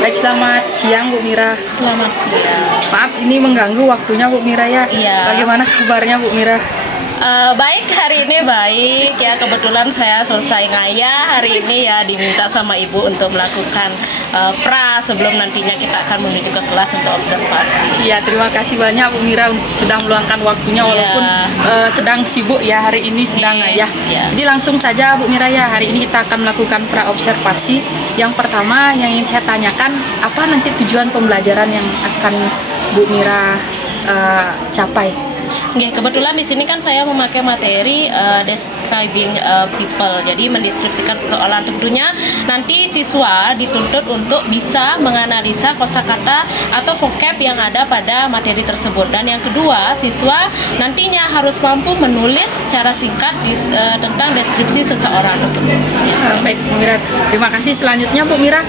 Baik, selamat siang Bu Mira. Selamat siang. Maaf ini mengganggu waktunya Bu Mira ya. Iya. Bagaimana kabarnya Bu Mira? Baik, hari ini baik ya. Kebetulan saya selesai ngayah hari ini ya, diminta sama ibu untuk melakukan pra sebelum nantinya kita akan menuju ke kelas untuk observasi. Iya, terima kasih banyak Bu Mira sudah meluangkan waktunya walaupun sedang sibuk ya, hari ini sedang ngayah. Jadi langsung saja Bu Mira ya, hari ini kita akan melakukan pra observasi. Yang pertama yang ingin saya tanyakan, apa nanti tujuan pembelajaran yang akan Bu Mira capai? Oke, kebetulan di sini kan saya memakai materi describing people, jadi mendeskripsikan seseorang. Tentunya nanti siswa dituntut untuk bisa menganalisa kosakata atau vocab yang ada pada materi tersebut. Dan yang kedua, siswa nantinya harus mampu menulis secara singkat tentang deskripsi seseorang tersebut. Baik Bu Mira, terima kasih. Selanjutnya Bu Mira,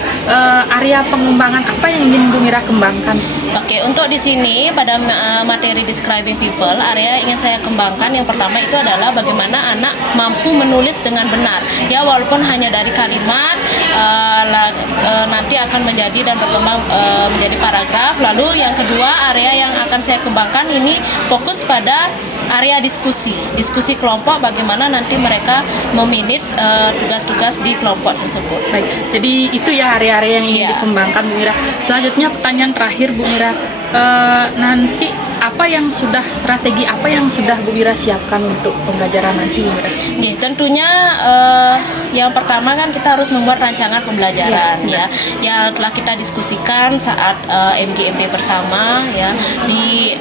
area pengembangan apa yang ingin Bu Mira kembangkan? Oke, untuk di sini pada materi describing people, area yang ingin saya kembangkan yang pertama itu adalah bagaimana anak mampu menulis dengan benar. Ya, walaupun hanya dari kalimat, nanti akan menjadi dan berkembang menjadi paragraf. Lalu yang kedua, area yang akan saya kembangkan ini fokus pada area diskusi kelompok, bagaimana nanti mereka memanage tugas-tugas di kelompok tersebut. Baik, jadi itu ya area-area yang ingin dikembangkan Bu Mira. Selanjutnya pertanyaan terakhir Bu Mira, nanti strategi apa yang sudah Bu Mira siapkan untuk pembelajaran nanti Bu Mira? Tentunya yang pertama kan kita harus membuat rancangan pembelajaran ya, yang telah kita diskusikan saat MGMP bersama ya. Di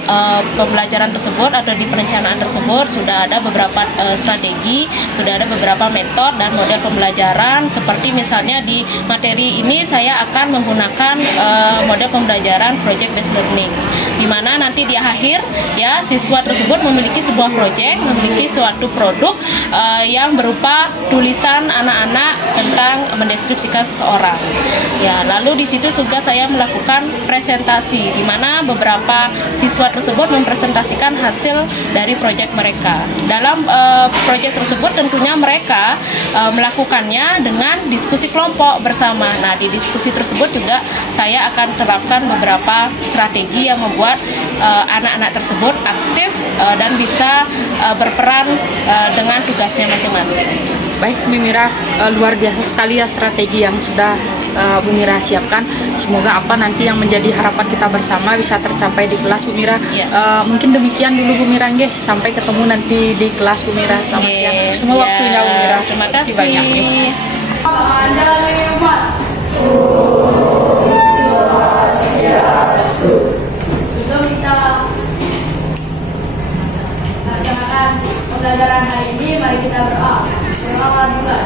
pembelajaran tersebut atau di perencanaan tersebut sudah ada beberapa strategi, sudah ada beberapa metode dan model pembelajaran. Seperti misalnya di materi ini saya akan menggunakan model pembelajaran project based learning, di mana nanti di akhir ya siswa tersebut memiliki sebuah proyek, memiliki suatu produk yang berupa tulisan anak-anak tentang mendeskripsikan seseorang. Ya, lalu di situ juga saya melakukan presentasi, di mana beberapa siswa tersebut mempresentasikan hasil dari proyek mereka. Dalam proyek tersebut tentunya mereka melakukannya dengan diskusi kelompok bersama. Nah, di diskusi tersebut juga saya akan terapkan beberapa strategi yang membuat anak-anak tersebut aktif dan bisa berperan dengan tugasnya masing-masing. Baik Bu Mira, luar biasa sekali ya strategi yang sudah Bu Mira siapkan. Semoga apa nanti yang menjadi harapan kita bersama bisa tercapai di kelas Bu Mira. Mungkin demikian dulu Bu Mira, nggih. Sampai ketemu nanti di kelas Bu Mira. Selamat siang. Semua waktunya Bu Mira. Terima kasih banyak. Sebelum kita laksanakan pembelajaran hari ini, mari kita berdoa. Berdoa juga.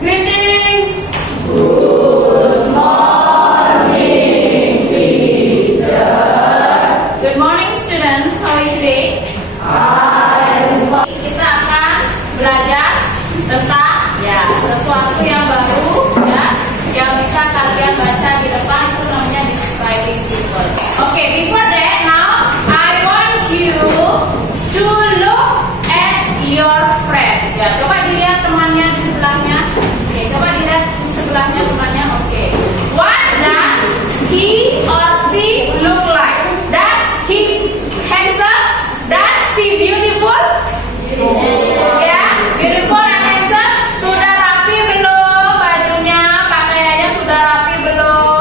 Greetings. Good morning students, how are you today? Kita akan belajar tentang sesuatu yang baru ya, yang bisa kalian baca di depan, itu namanya describing people. Okay, before that, now I want you to look at your friends. Ya, coba dilihat temannya di sebelahnya. Oke, coba dilihat di sebelahnya temannya. Oke. What does he or she look like? Does he handsome? Does she beautiful? Ya, beautiful and handsome. Sudah rapi belum bajunya? Pakaiannya sudah rapi belum?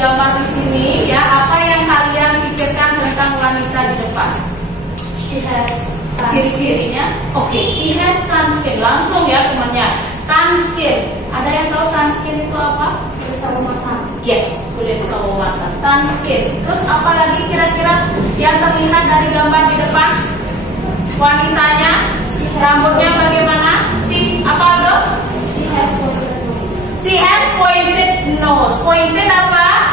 gambar di sini ya, apa yang kalian pikirkan tentang wanita di depan? She has Ciri-cirinya, oke, she has tan skin. Langsung ya temannya, tan skin. Ada yang tahu tan skin itu apa? kulit sawo matang. Yes, kulit sawo matang, tan skin. Terus apa lagi kira-kira yang terlihat dari gambar di depan? Wanitanya, rambutnya bagaimana? Apa dok? She has pointed nose. Pointed apa?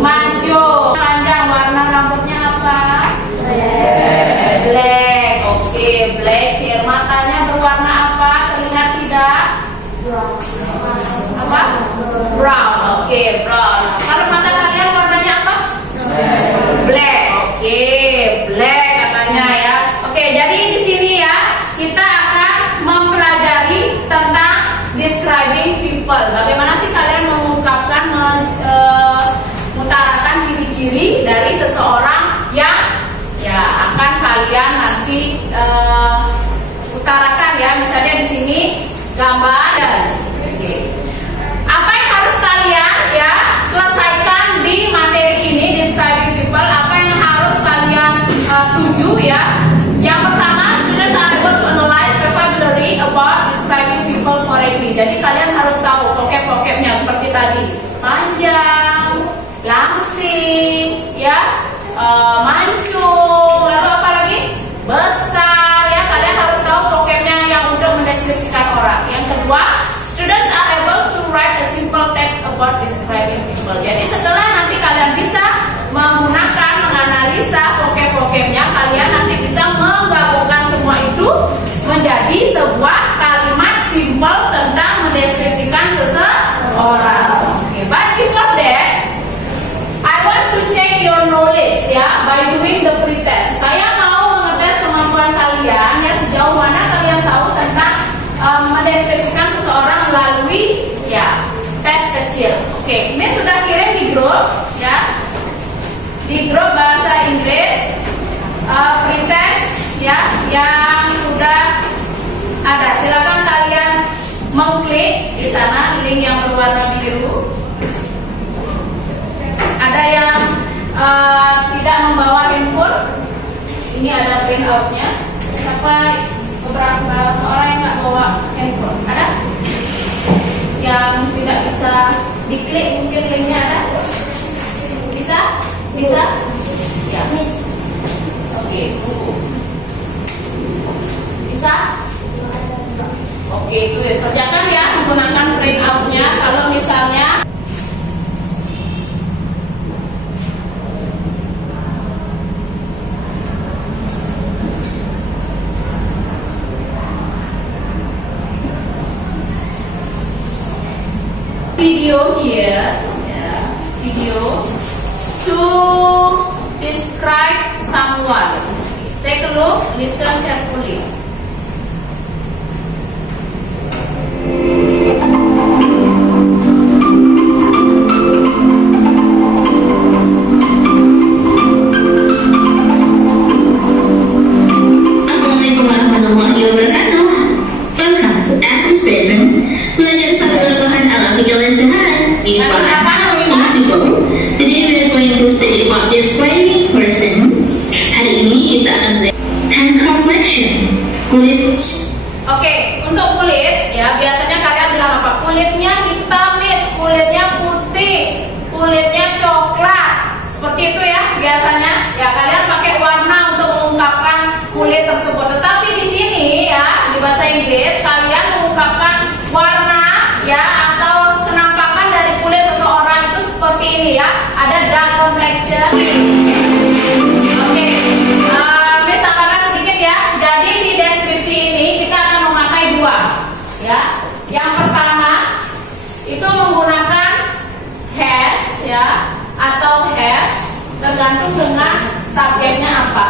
Mancung. Panjang. Warna rambutnya apa? Black. Oke, black. Hair. Matanya berwarna apa? Terlihat tidak? Apa? Brown. Oke, brown. Kalau mata kalian warnanya apa? Black. Oke, black katanya ya. Oke, jadi di sini ya kita akan mempelajari tentang describing people. Bagaimana sih kalian mengungkapkan, mengutarakan ciri-ciri dari seseorang yang ya akan kalian nanti utarakan ya. Misalnya di sini gambar. Oke. Apa yang harus kalian ya selesaikan di materi ini describing people? Apa yang harus kalian tuju ya? Yang pertama, students are able to analyze vocabulary about describing people correctly. Jadi kalian harus tahu vocab-vocabnya seperti tadi, panjang, langsing, ya, mancung, lalu apa lagi? Besar, ya. Kalian harus tahu vocabnya yang untuk mendeskripsikan orang. Yang kedua, students are able to write a simple text about describing people. Jadi setelah nanti kalian bisa menggunakan, menganalisa vocab-vocabnya, kalian nanti bisa menggabungkan semua itu menjadi sebuah kalimat simpel tentang mendeskripsikan seseorang. Okay, but before that, I want to check your knowledge ya by doing the pretest. Saya mau mengetes kemampuan kalian ya, sejauh mana kalian tahu tentang mendeskripsikan seseorang melalui ya tes kecil. Oke, ini sudah kirim di grup ya. Di grup bahasa Inggris pretest ya yang sudah ada. Silakan kalian mengklik di sana link yang berwarna biru. Ada yang tidak membawa handphone, ini ada print outnya. Siapa beberapa orang yang nggak bawa handphone? Ada? Yang tidak bisa diklik mungkin linknya ada? Bisa? Bisa? Ya. Oke. Bisa? Oke, itu ya. Kerjakan ya menggunakan print out-nya. Kalau misalnya video here, video to describe someone. Take a look, listen carefully. Assalamualaikum warahmatullahi wabarakatuh. Welcome to Adam's Basement. Belajar satu bahan alami kalian sehat. In today we are going to study about describing persons. Hari ini kita akan belajar hand complexion, kulit. Oke, untuk kulit ya biasanya kalian bilang apa? Kulitnya hitam, miss, kulitnya putih, kulitnya coklat. Seperti itu ya biasanya. Ya kalian pakai warna untuk mengungkapkan kulit tersebut. Tetapi di sini ya di bahasa Inggris kalian mengungkapkan warna ya atau kenampakan dari kulit seseorang itu seperti ini ya. Ada dark complexion. Oke, Miss tambahkan sedikit ya. Jadi di deskripsi ini kita akan memakai dua ya. Yang pertama itu menggunakan has ya atau have, tergantung dengan subjeknya apa.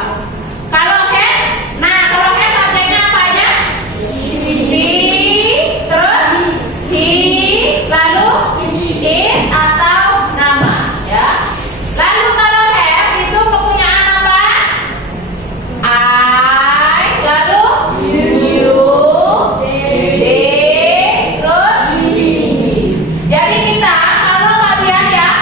Kalau has, nah kalau has subjeknya apanya? She, terus he, lalu it atau nama ya. Lalu kalau have itu kepunyaan apa? I, lalu you, they, terus we. Jadi kita kalau kalian ya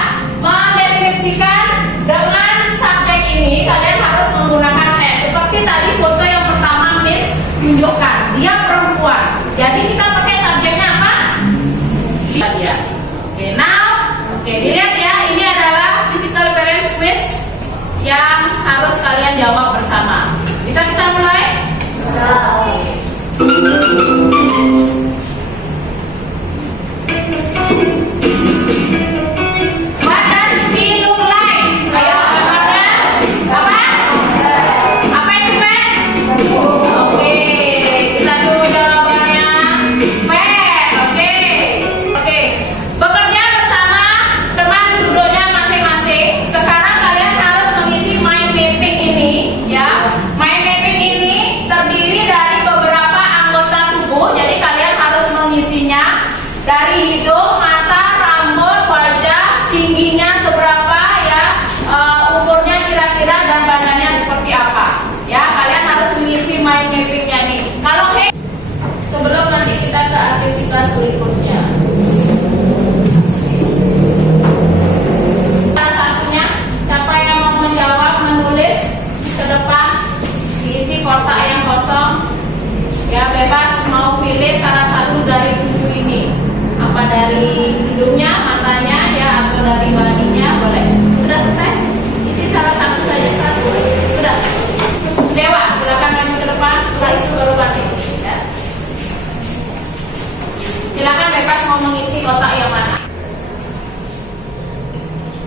Jadi kita pakai subjeknya apa? Ya. Oke, now, dilihat ya, ini adalah physical appearance quiz yang harus kalian jawab bersama. Bisa kita mulai? What does he look like? Ayo jawabannya. Apa? Apa itu Fat? Oke, kita dulu jawabannya. Fat. Oke. Bekerja bersama teman duduknya masing-masing. Sekarang kalian harus mengisi mind mapping ini, ya. Mind mapping ini terdiri dari beberapa anggota tubuh. Jadi kalian harus mengisinya dari hidung, mata, rambut, wajah, tingginya seberapa, ya, umurnya kira-kira dan badannya seperti apa. Ya, kalian harus mengisi mind mappingnya nih. Kalau sebelum nanti kita ke aktivitas berikutnya. Salah satunya, siapa yang mau menjawab, menulis ke depan, diisi kotak yang kosong. Ya, bebas mau pilih salah satu dari 7 ini. Apa dari hidungnya, matanya, ya, atau dari badinya, boleh. Sudah selesai? Isi salah satu saja, satu. Sudah. Dewa, silakan maju ke depan. Setelah itu baru Badi. Ya. Silakan bebas mau mengisi kotak yang mana.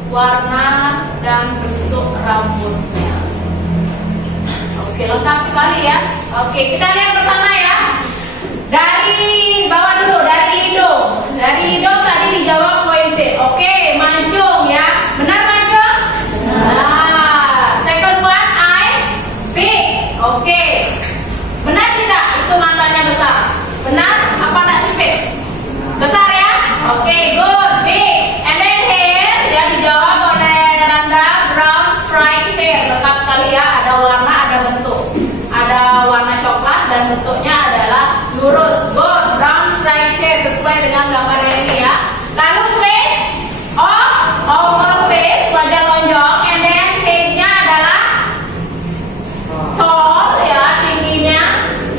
Warna dan bentuk rambutnya. Oke, lengkap sekali ya. Oke, kita lihat bersama ya. Dari bawah dulu, dari hidung. Dari hidung tadi dijawab pointed. Oke, mancung ya. Benar mancung? Nah, second one, eyes big. Oke. Benar tidak? Itu matanya besar. Benar? Apa enggak sipit? Besar ya? Oke, good, big. And then hair, ya, dijawab oleh Randa, brown stripe hair. Lengkap sekali ya, ada warna, ada bentuk. Ada warna coklat dan bentuknya adalah lurus. Good, brown stripe hair sesuai dengan gambar ini ya. Lalu face, oval face, wajah lonjong. And then headnya adalah tall ya, tingginya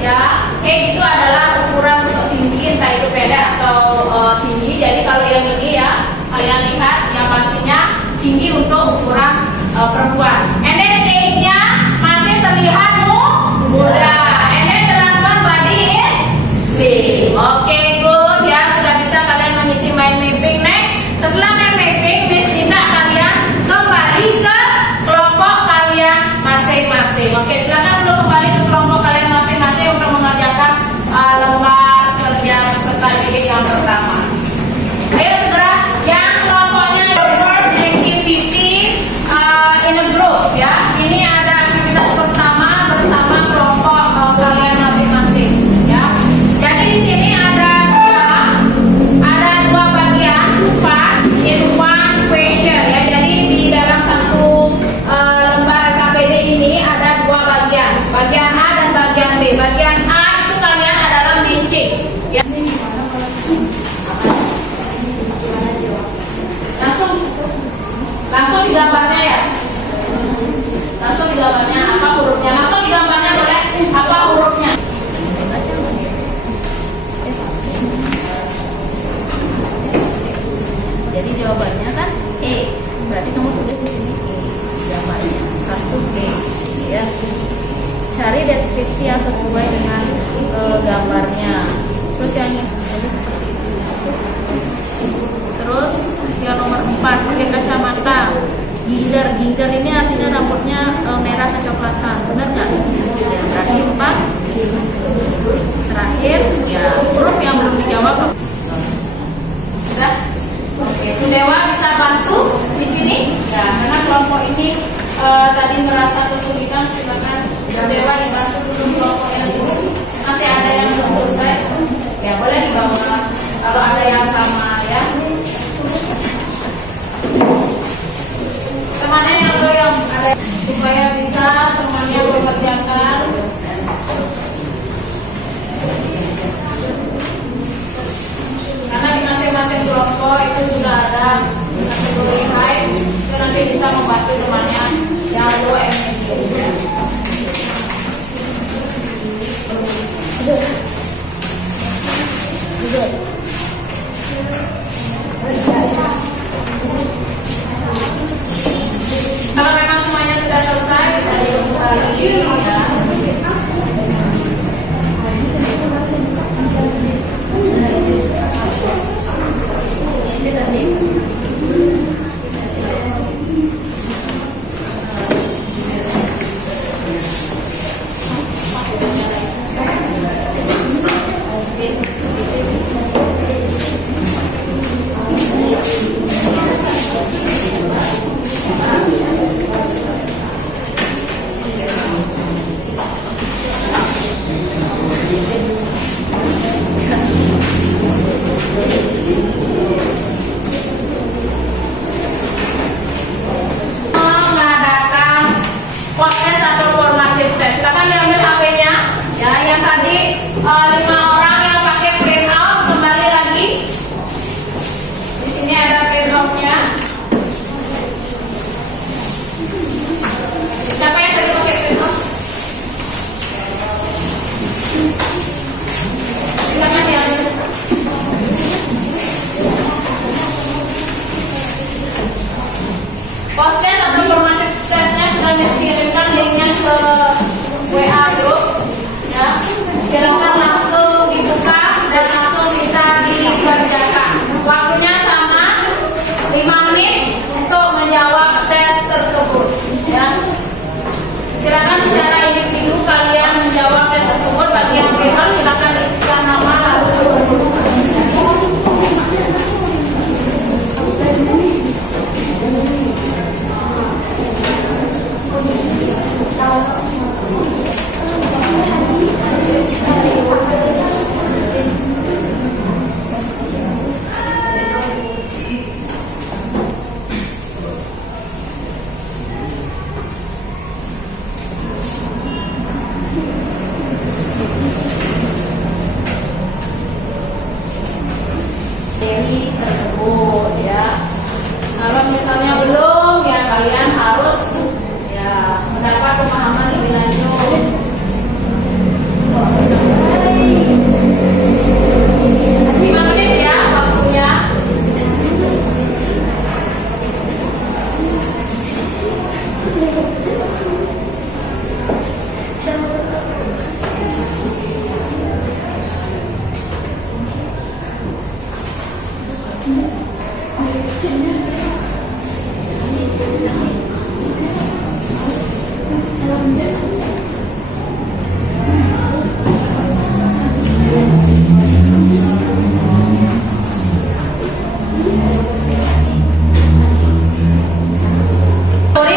ya. Head itu adalah ukuran untuk tinggi, entah itu pendek atau tinggi. Jadi kalau yang ini ya, kalian lihat yang pastinya tinggi untuk ukuran perempuan. And then headnya masih terlihat muda. And then the last one, body is slim. Oke, good ya, sudah bisa kalian mengisi mind mapping. Next, setelah mind mapping, Miss minta kalian kembali ke kelompok kalian masing-masing. Oke, silakan dulu kembali ke kelompok kalian masing-masing untuk mengerjakan lembar kerja peserta didik yang pertama. Ayo segera, yang kelompoknya first activity in a group ya. Ini ada aktivitas pertama bersama kelompok kalian masing-masing ya. Jadi di sini ada dua bagian, part in one question ya. Jadi di dalam satu lembar KBD ini ada dua bagian, bagian A dan bagian B. Bagian A itu kalian adalah matching ya. Langsung digambarnya ya. Langsung digambarnya apa hurufnya? Langsung digambarnya boleh. Apa hurufnya? Jadi jawabannya kan E. Berarti kamu tulis di sini E. Gambarnya 1 E. Ya. Cari deskripsi yang sesuai dengan gambarnya. Terus yang ini seperti itu. Terus yang nomor 4 pakai kacamata. Ginger ini artinya rambutnya merah kecoklatan, benar nggak? Ya, berarti 4. Terakhir, ya huruf yang belum dijawab. Sudah? Oke, Sudewa bisa bantu di sini? Ya, karena kelompok ini tadi merasa kesulitan, silakan Sudewa dibantu dulu kelompok yang di sini. Masih ada yang belum selesai? Ya, boleh dibawa. Kalau ada yang sama ya. Temannya yang belum ada supaya bisa temannya mengerjakan. Karena di masing-masing kelompok itu sudah ada kategori high, itu nanti bisa membantu temannya yang low and medium.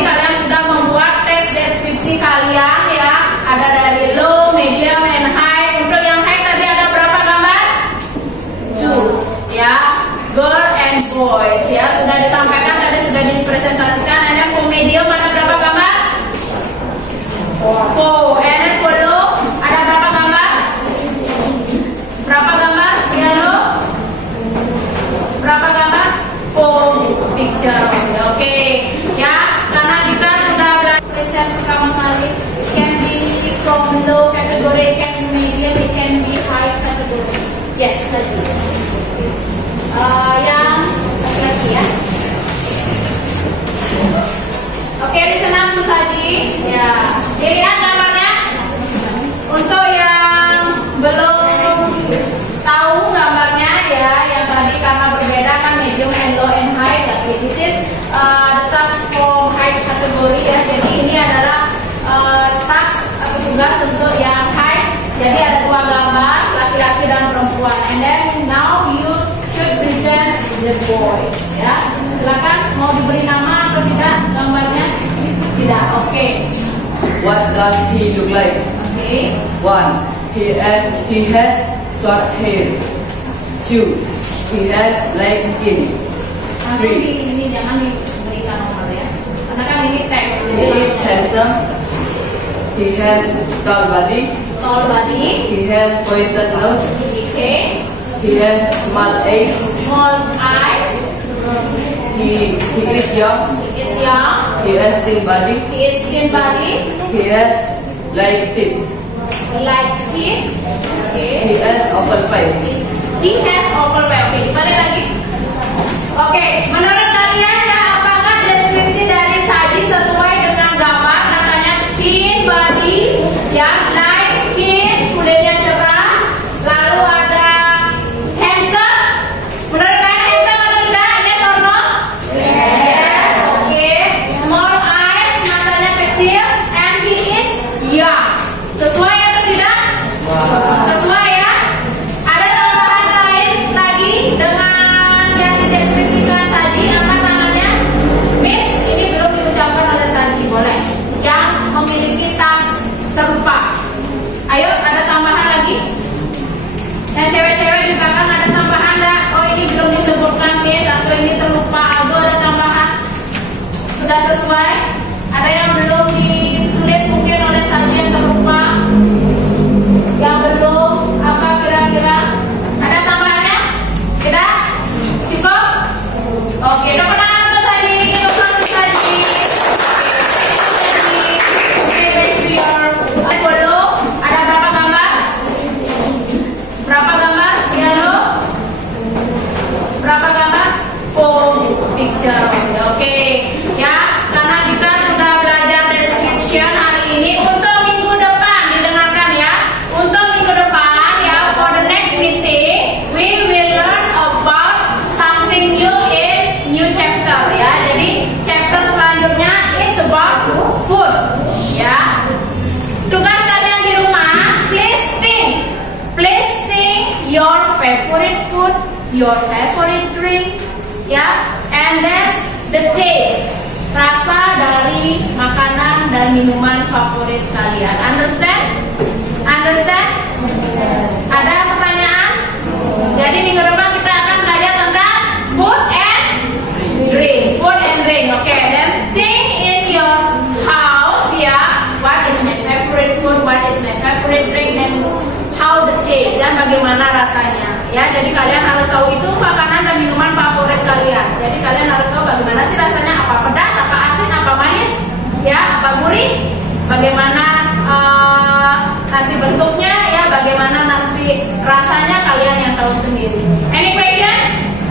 Kalian sudah membuat tes deskripsi kalian ya. Ada dari low, medium, and high. Untuk yang high tadi ada berapa gambar? 2 ya, girl and boys ya. Sudah disampaikan tadi, sudah dipresentasikan. And then for medium ada berapa gambar? 4. And then for low ada berapa gambar? Berapa gambar? Yellow? Berapa gambar? 4 picture. Oke ya, karena kita sudah present pertama kali, can be from low category, can be medium, it can be high category. Yes, tadi. Yang lagi ya. Oke, listen up to Saji. Ya, dilihat gambarnya. Untuk yang belum tahu gambarnya ya, yang tadi karena berbeda kan medium and low and high. Jadi this is the task for high category ya. Jadi ini adalah task atau tugas untuk yang high. Jadi ada 2 gambar, laki-laki dan perempuan. And then now you should present the boy. Ya, silakan mau diberi nama atau tidak gambarnya? Tidak. Oke. What does he look like? Oke. 1. He has short hair. 2. He has light skin. Langsung ini jangan diberikan nomor ya, karena kan ini teks. He is handsome. He has tall body. Tall body. He has pointed nose. Okay. He has small eyes. Small eyes. He is young. He is young. He has thin body. He is thin body. He has light teeth. Light teeth. Okay. He has oval face. He has oval face. Balik lagi. Oke, menurut kalian ya, apakah deskripsi dari Saji sesuai dengan gambar? Katanya thin body, ya, light skin, kulitnya cerah, lalu ada handsome. Menurut kalian handsome atau tidak? Yes or no? Yes. Oke. Small eyes, matanya kecil, and he is young. Sesuai atau tidak? Sesuai ya. Ada tambahan lain lagi dengan yang dideskripsikan Saji, apa namanya? Miss, ini belum diucapkan oleh Saji, boleh. Yang memiliki task serupa. Ayo, ada tambahan lagi? Dan cewek-cewek juga kan ada tambahan enggak? Oh, ini belum disebutkan Miss, atau ini terlupa. Aldo ada tambahan? Sudah sesuai? Ada yang belum ditulis mungkin oleh Saji yang terlupa? Yang belum, apa kira-kira? Ada tambahannya? Tidak? Cukup? Oke, dapat tangan dulu Saji. Dapat Saji. Oke, back to your follow. Ada berapa gambar? Berapa gambar? Yellow? Berapa gambar? 4 picture. Oke, ya, karena kita sudah belajar description hari ini. Untuk minggu depan didengarkan ya. Untuk minggu depan ya, for the next meeting we will learn about something new in new chapter ya. Jadi chapter selanjutnya is about food ya. Tugas kalian di rumah, please think your favorite food, your favorite drink ya, and then the taste, rasa dari makanan dan minuman favorit kalian. Understand? Ada pertanyaan? Jadi minggu depan kita akan belajar tentang food and drink. Oke, then think in your house ya, what is my favorite food, what is my favorite drink, and how the taste, dan bagaimana rasanya ya. Jadi kalian harus tahu itu makanan dan minuman favorit kalian. Jadi kalian harus tahu bagaimana sih rasanya, apa pedas, apa asin, apa manis ya, apa gurih, bagaimana nanti bentuknya ya, bagaimana nanti rasanya, kalian yang tahu sendiri. Any question?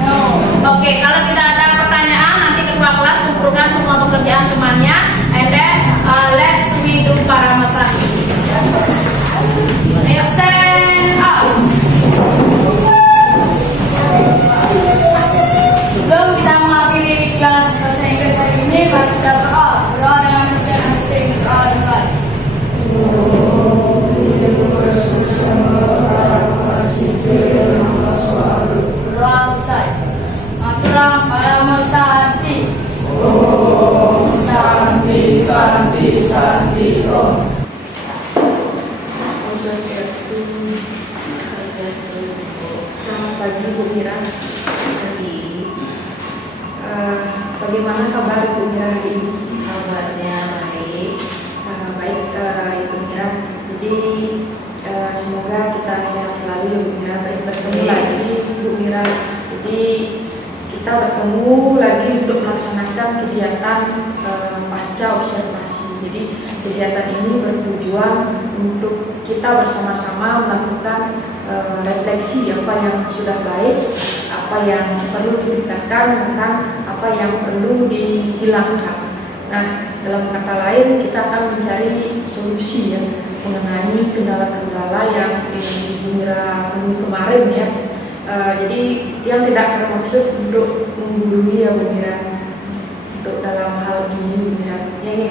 No. Oke, kalau tidak ada pertanyaan, nanti ketua kelas kumpulkan semua pekerjaan temannya, and then let's we do paramasa. Ayo stand up. pagi Bu Mira. Pagi. Bagaimana kabar Bu Mira hari ini? Kabarnya baik. Baik Ibu Mira. Jadi semoga kita sehat selalu ya Bu Mira. Baik bertemu lagi Bu Mira. Jadi kita bertemu lagi untuk melaksanakan kegiatan pasca observasi. Jadi kegiatan ini bertujuan untuk kita bersama-sama melakukan refleksi apa yang sudah baik, apa yang perlu ditingkatkan, bahkan apa yang perlu dihilangkan. Nah, dalam kata lain kita akan mencari solusi ya mengenai kendala-kendala yang Ibu Mira temui kemarin ya. Jadi yang tidak bermaksud untuk menggurui ya Bu Mira untuk dalam hal ini Bu Mira. Ya, ya.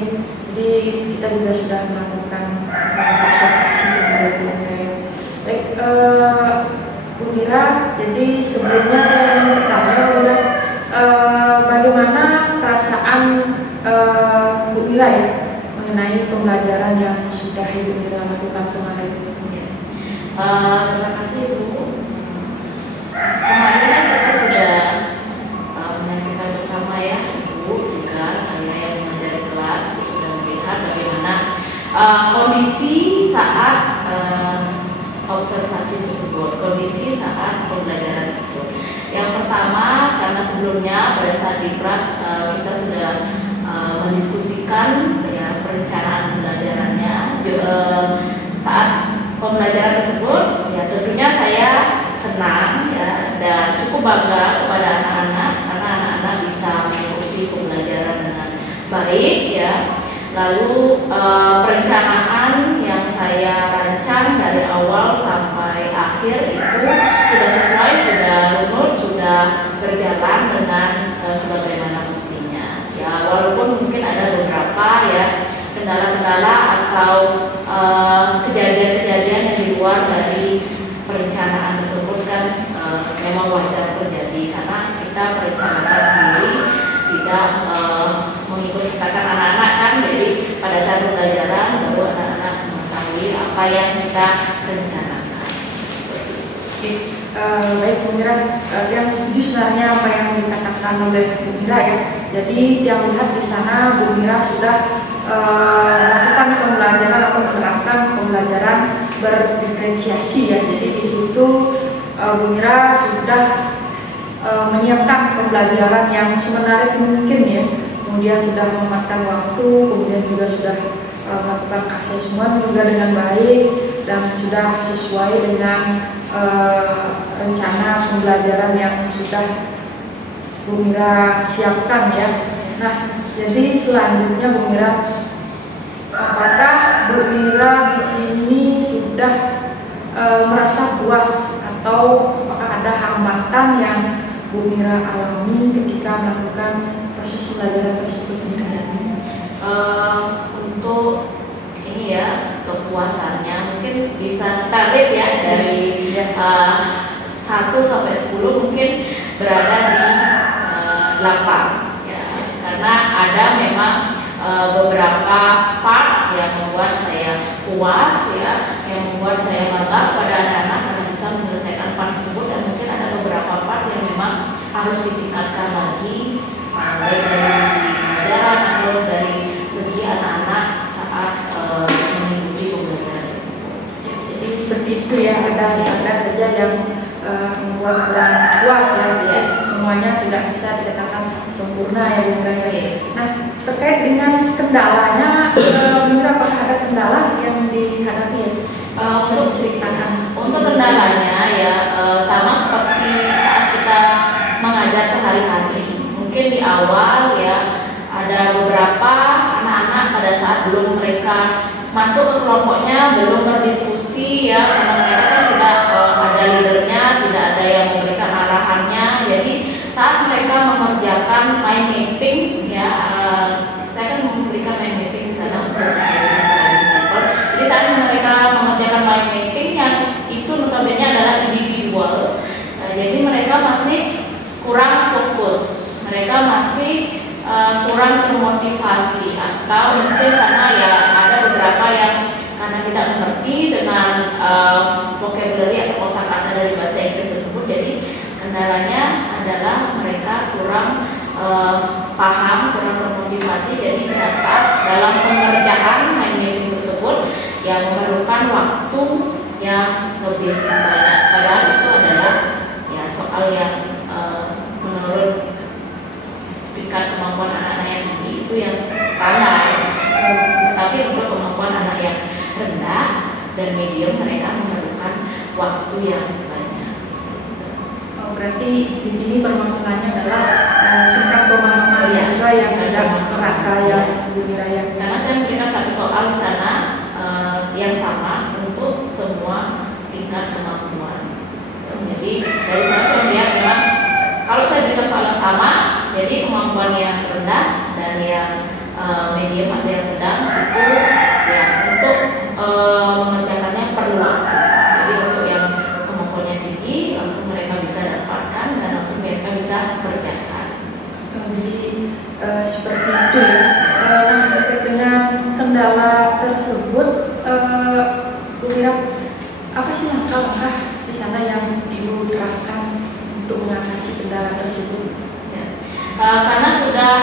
Jadi kita juga sudah melakukan observasi kepada Bu Mira ya. Baik Bu Mira, jadi sebelumnya yang bertanya Bu Mira, bagaimana perasaan Bu Mira ya mengenai pembelajaran yang sudah Ibu Mira lakukan kemarin? Terima kasih Bu. Kemarin kan kita sudah menyaksikan bersama ya Ibu, juga saya yang mengajar di kelas sudah melihat bagaimana kondisi saat observasi tersebut, kondisi saat pembelajaran tersebut. Yang pertama, karena sebelumnya pada saat diklat kita sudah mendiskusikan ya perencanaan pembelajarannya. Saat pembelajaran tersebut, ya tentunya saya senang ya dan cukup bangga kepada anak-anak karena anak-anak bisa mengikuti pembelajaran dengan baik ya. Lalu perencanaan yang saya rancang dari awal sampai akhir itu sudah sesuai, sudah runut, sudah berjalan dengan sebagaimana mestinya. Ya walaupun mungkin ada beberapa ya kendala-kendala atau kejadian-kejadian yang di luar dari perencanaan tersebut kan memang wajar terjadi karena kita perencanakan sendiri, tidak mengikut sertakan anak-anak kan. Jadi pada saat pembelajaran baru anak-anak mengetahui apa yang kita rencanakan. Baik Bu Mira, yang setuju sebenarnya apa yang dikatakan oleh Bu Mira ya. Jadi yang lihat di sana Bu Mira sudah melakukan pembelajaran atau menerapkan pembelajaran berdiferensiasi ya. Jadi di situ Bu Mira sudah menyiapkan pembelajaran yang semenarik mungkin ya. Kemudian sudah memakan waktu, kemudian juga sudah melakukan asesmen juga dengan baik dan sudah sesuai dengan rencana pembelajaran yang sudah Bu Mira siapkan ya. Nah, jadi selanjutnya Bu Mira, apakah Bu Mira di sini sudah merasa puas atau apakah ada hambatan yang Bu Mira alami ketika melakukan proses pembelajaran tersebut? Untuk ini ya kepuasannya mungkin bisa kita lihat ya dari 1 sampai 10 mungkin berada di 8 ya, karena ada memang beberapa part yang membuat saya puas ya, yang membuat saya bangga pada anak-anak karena bisa menyelesaikan part tersebut, dan mungkin ada beberapa part yang memang harus ditingkatkan lagi baik dari segi pembelajaran atau dari segi anak-anak saat mengikuti pembelajaran tersebut. Jadi seperti itu ya, ada saja yang membuat kurang puas ya, semuanya tidak bisa dikatakan sempurna ya Bu Mira ya. Nah, terkait dengan kendalanya, Bu Mira apakah ada kendala yang dihadapi ya? Bisa diceritakan? Untuk kendalanya ya sama seperti saat kita mengajar sehari-hari. Mungkin di awal ya ada beberapa anak-anak pada saat belum mereka masuk ke kelompoknya, belum berdiskusi ya, karena mereka kan tidak ada leadernya, tidak ada yang memberikan arahannya. Jadi saat mereka mengerjakan mind mapping ya, saya kan memberikan mind mapping di sana untuk menjadi study level. Jadi saat mereka mengerjakan mind mapping yang itu notabene adalah individual, jadi mereka masih kurang fokus, mereka masih kurang termotivasi, atau mungkin karena ya ada beberapa yang karena tidak mengerti dengan vocabulary atau kosakata dari bahasa Inggris tersebut, jadi kendalanya adalah mereka kurang paham, kurang termotivasi. Jadi saat dalam pengerjaan mind mapping tersebut yang memerlukan waktu yang lebih banyak. Padahal itu adalah ya soal yang menurut tingkat kemampuan anak-anak yang tinggi itu yang standar. Tapi untuk kemampuan anak yang rendah dan medium mereka memerlukan waktu yang banyak. Oh, berarti di sini permasalahannya adalah tingkat pemahaman siswa yang ada rata yang Bu Mira yang. Karena saya memberikan satu soal di sana yang sama untuk semua tingkat kemampuan. Jadi dari sana saya melihat memang kalau saya berikan soal yang sama, jadi kemampuan yang rendah dan yang medium atau yang sedang itu ya untuk mengerjakannya perlu waktu. Jadi untuk yang kemampuannya tinggi langsung mereka bisa dapatkan dan langsung mereka bisa kerjakan. Jadi seperti itu ya. Nah, terkait dengan kendala tersebut, Bu Mira, apa sih langkah-langkah di sana yang Ibu terapkan untuk mengatasi kendala tersebut? Ya. Karena sudah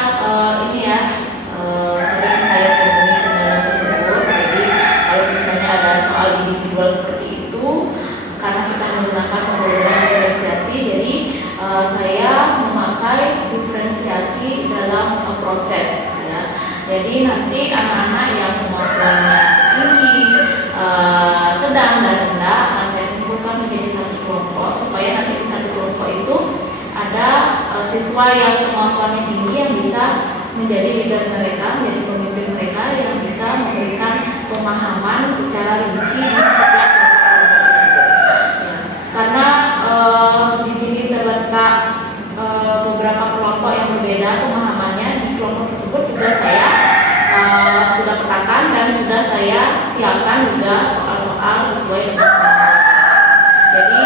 ini ya sering saya temui kendala tersebut. Jadi kalau misalnya ada soal individual seperti itu, karena kita menggunakan pembelajaran diferensiasi, jadi saya memakai diferensiasi dalam proses. Ya. Jadi nanti anak-anak yang kemampuannya tinggi, sedang dan rendah, saya kumpulkan menjadi satu kelompok supaya nanti di satu kelompok itu ada siswa yang kemampuannya tinggi yang bisa menjadi leader mereka, menjadi pemimpin mereka yang bisa memberikan pemahaman secara rinci di setiap kelompok tersebut. Ya. Karena di sini terletak beberapa kelompok yang berbeda pemahamannya. Di kelompok tersebut juga saya sudah petakan dan sudah saya siapkan juga soal-soal sesuai dengan pemahaman. Jadi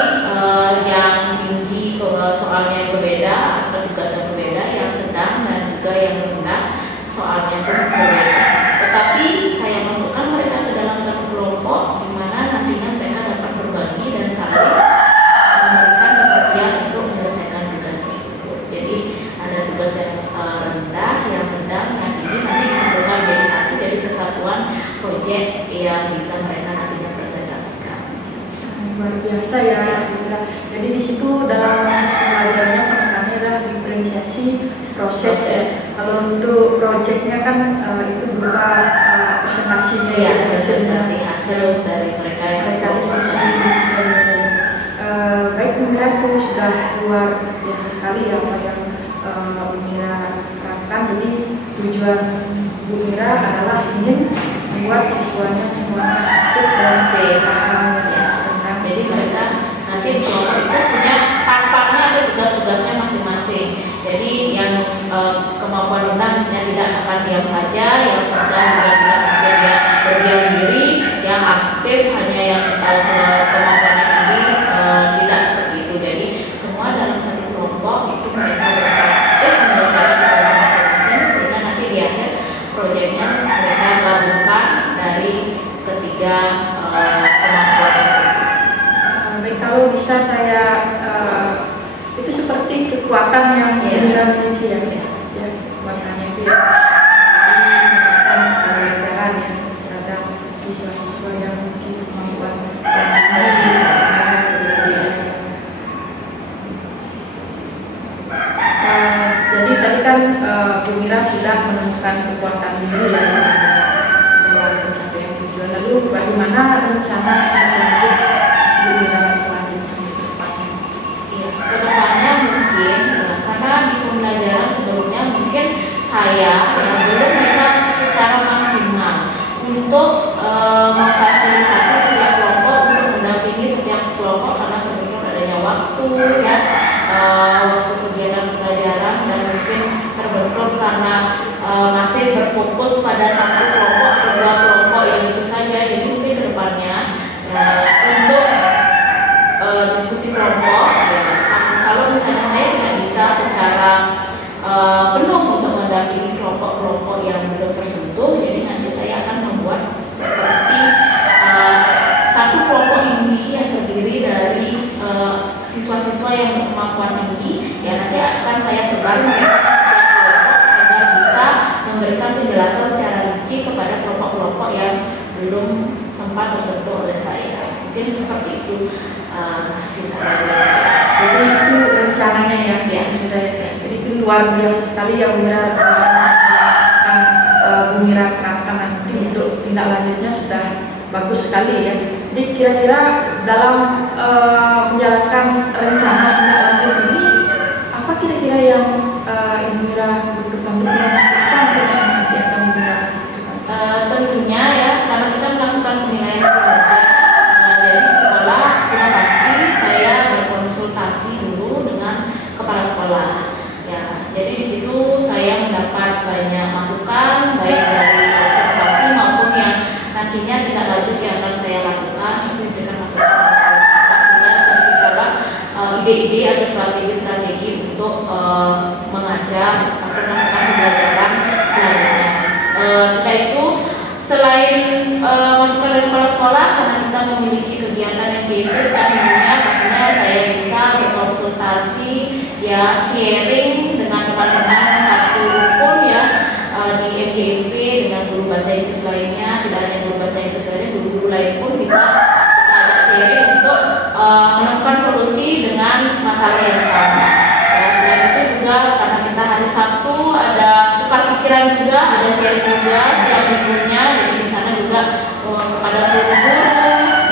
yang tinggi soalnya yang berbeda atau tugasnya berbeda, yang sedang dan juga yang rendah soalnya pun berbeda. Tetapi saya masukkan mereka ke dalam satu kelompok di mana nantinya mereka dapat berbagi dan saling memberikan pengertian untuk menyelesaikan tugas tersebut. Jadi ada tugas yang rendah, yang sedang, yang tinggi, nanti dikumpulkan jadi satu, jadi kesatuan proyek yang bisa mereka nantinya presentasikan. Luar biasa ya, Bu Mira. Jadi di situ dalam proses pembelajarannya penekanannya adalah diferensiasi proses. Kalau untuk proyeknya kan itu berupa presentasinya ya, presentasi hasil dari mereka yang diskusi. Baik Bu Mira, itu sudah luar biasa sekali ya apa yang Bu Mira terapkan. Jadi tujuan Bu Mira adalah ingin membuat siswanya semuanya aktif dan paham ya. Jadi mereka nanti di kelompok itu punya part-partnya, ada tugas-tugasnya masing-masing. Jadi yang kemampuan rendah misalnya tidak akan diam saja, yang sedang tidak dia berdiam diri, yang aktif hanya yang kemampuannya tinggi tidak seperti itu. Jadi semua dalam satu kelompok itu mereka beraktif menyelesaikan tugas masing-masing sehingga nanti di akhir proyeknya mereka gabungkan dari ketiga kemampuan tersebut. Kalau bisa saya itu seperti kekuatan yang Mira miliki ya, kekuatannya itu ya, pembelajaran ya terhadap siswa-siswa yang memiliki kemampuan yang tinggi. Jadi tadi kan Bu Mira sudah menemukan kekuatan diri ya dalam pencapaian tujuan. Lalu bagaimana rencana lanjut Bu Mira selanjutnya ke depannya? Ya, ke depannya mungkin karena di pembelajaran sebelumnya mungkin saya yang belum bisa secara maksimal untuk memfasilitasi setiap kelompok untuk mendampingi setiap kelompok karena terbentuk adanya waktu ya, waktu kegiatan pembelajaran dan mungkin terbentuk karena masih berfokus pada satu kelompok atau dua kelompok yang itu saja. Jadi mungkin ke depannya untuk diskusi kelompok ya, kalau misalnya saya tidak bisa secara penuh untuk mendampingi kelompok-kelompok yang belum tersentuh, jadi nanti saya akan membuat seperti satu kelompok inti yang terdiri dari siswa-siswa siswa yang berkemampuan tinggi, ya nanti akan saya sebar mereka ke setiap kelompok agar bisa memberikan penjelasan secara rinci kepada kelompok-kelompok yang belum sempat tersentuh oleh saya. Mungkin seperti itu kita. Jadi itu rencananya ya, sudah. Jadi itu luar biasa sekali yang Bu Mira akan Bu Mira terapkan nanti untuk tindak lanjutnya sudah bagus sekali ya. Jadi kira-kira dalam menjalankan rencana tindak lanjut ini apa kira-kira yang Ibu Mira butuhkan dukungan seperti apa yang nanti akan Bu Mira butuhkan? Tentunya ya, karena kita melakukan penilaian kinerja, jadi di sekolah sudah pasti saya berkonsultasi dulu dengan kepala sekolah. Ya, jadi di situ saya mendapat banyak masukan baik dari observasi maupun yang nantinya tindak lanjut yang akan saya lakukan. Saya berikan masukan kepada sekolah sehingga terciptalah ide-ide atau strategi-strategi untuk mengajar atau melakukan pembelajaran selanjutnya. Kita itu selain masukan dari kepala sekolah, karena kita memiliki kegiatan yang MGMP sekarang pastinya saya bisa berkonsultasi ya, sharing dengan teman-teman satu pun ya di MGMP dengan guru bahasa Inggris lainnya, tidak hanya guru bahasa Inggris lainnya, guru-guru lain pun bisa kita ajak sharing untuk menemukan solusi dengan masalah yang sama. Ya, selain itu juga karena kita hari Sabtu ada tukar pikiran juga, ada sharing juga setiap minggunya, jadi di sana juga kepada seluruh guru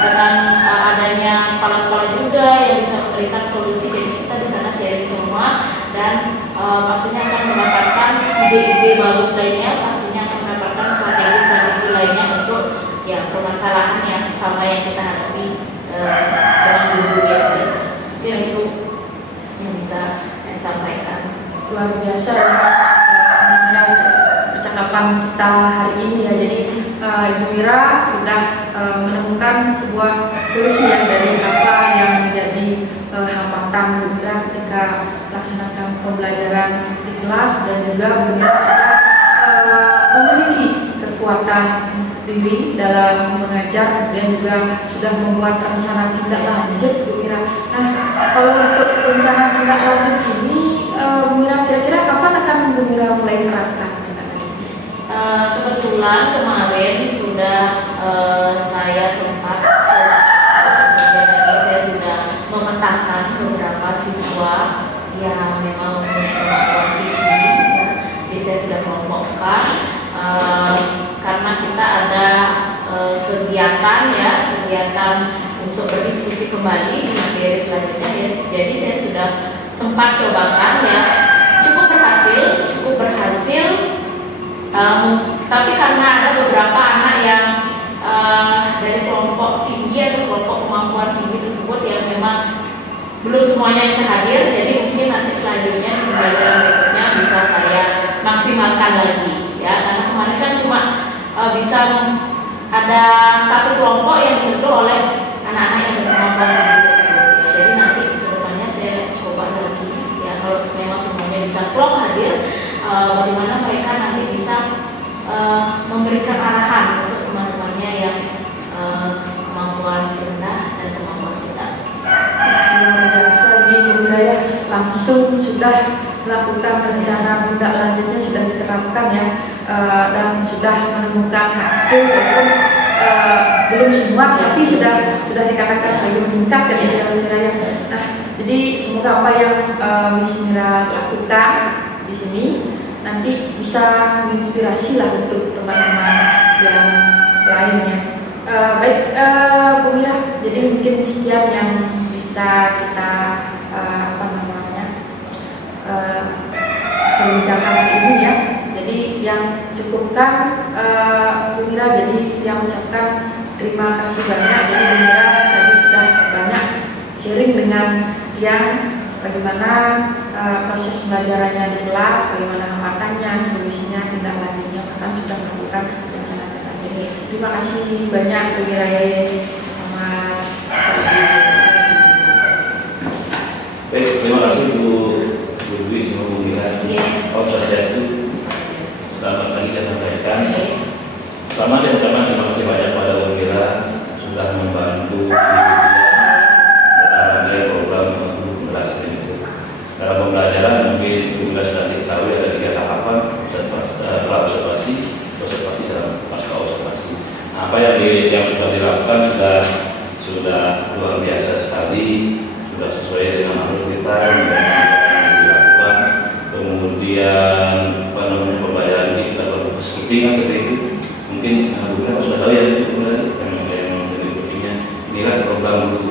dengan adanya kepala sekolah juga yang bisa memberikan solusi, jadi kita di sana sharing semua dan pastinya akan mendapatkan ide-ide bagus lainnya, pastinya akan mendapatkan strategi-strategi lainnya untuk ya permasalahan yang sama yang kita hadapi dalam guru ya. Mungkin itu yang bisa saya sampaikan. Luar biasa ya percakapan kita hari ini ya. Jadi Ibu Mira sudah menemukan sebuah solusi ya dari apa yang menjadi hambatan Bu Mira ketika melaksanakan pembelajaran di kelas, dan juga Bu Mira sudah memiliki kekuatan diri dalam mengajar dan juga sudah membuat rencana tindak lanjut Bu Mira. Nah, kalau untuk rencana tindak lanjut ini Bu Mira kira-kira kapan akan Bu Mira mulai terapkan? Kebetulan kemarin sudah saya sempat saya sudah memetakan beberapa siswa yang memang mempunyai kemampuan tinggi ya. Jadi saya sudah kelompokkan karena kita ada kegiatan ya, kegiatan untuk berdiskusi kembali di materi selanjutnya ya. Jadi saya sudah sempat cobakan ya, cukup berhasil. Tapi karena ada beberapa anak yang dari kelompok tinggi atau kelompok kemampuan tinggi tersebut yang memang belum semuanya bisa hadir, jadi mungkin nanti selanjutnya pembelajaran berikutnya bisa saya maksimalkan lagi ya, karena kemarin kan cuma bisa ada satu kelompok yang disentuh oleh anak-anak yang berkemampuan tinggi tersebut ya. Jadi nanti kedepannya saya coba lagi ya, kalau memang semuanya bisa klop hadir, bagaimana mereka nanti bisa memberikan arahan untuk teman-temannya yang kemampuan rendah dan kemampuan sedang. Luar biasa ini Bu Mira ya, langsung sudah melakukan rencana tindak lanjutnya sudah diterapkan ya, dan sudah menemukan hasil walaupun belum semua tapi sudah dikatakan sudah meningkat ya Bu Mira ya. Nah, jadi semoga apa yang Miss Mira lakukan di sini nanti bisa menginspirasi lah untuk teman-teman yang lainnya. Baik Bu Mira, jadi mungkin sekian yang bisa kita perbincangan hari ini ya. Jadi yang cukupkan Bu Mira, jadi yang ucapkan terima kasih banyak. Jadi Bu Mira tadi sudah banyak sharing dengan yang bagaimana proses pembelajarannya di kelas, bagaimana hambatannya, solusinya, tindak lanjutnya, bahkan sudah melakukan rencana tindak lanjut. Terima kasih banyak Bu Mira ya. Selamat pagi. Baik, terima kasih Bu Dwi sama Bu Mira. Kalau saja itu selamat pagi dan sampaikan. Pertama saya ucapkan terima kasih banyak pada Bu Mira sudah membantu dia program yang sudah dilakukan sudah luar biasa sekali, sudah sesuai dengan alur kita yang dilakukan. Kemudian pembayaran ini sudah bersekuti kan seperti itu. Mungkin beberapa sudah tahu ya itu yang berikutnya. Inilah program untuk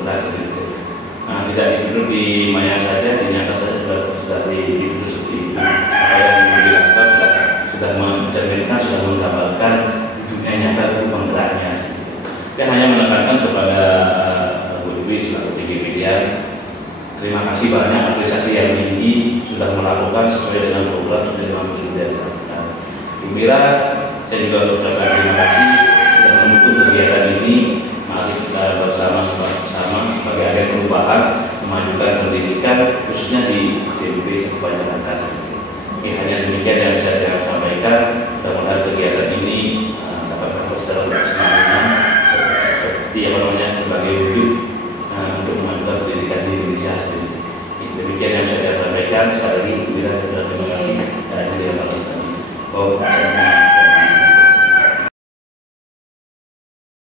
seperti itu. Nah, tidak duduk di maya saja, di nyata saja sudah duduk seperti itu. Apa yang dilakukan sudah mencerminkan, sudah menggambarkan duduknya nyata itu penggeraknya. Saya hanya menekankan kepada Bu Dwi selaku TGP terima kasih banyak, apresiasi yang tinggi sudah melakukan sesuai dengan program, sesuai dengan prosedur. Bu Mira, saya juga ucapkan terima kasih sudah mendukung kegiatan ini. Mari kita bersama-sama sebagai agen perubahan memajukan pendidikan khususnya di SMP sepanjang atas. Hanya demikian yang bisa saya sampaikan. Mudah-mudahan kegiatan ini dapat secara berkesinambungan sebagai wujud untuk memajukan pendidikan di Indonesia. Demikian yang saya sampaikan. Sekali lagi, terima kasih. Dan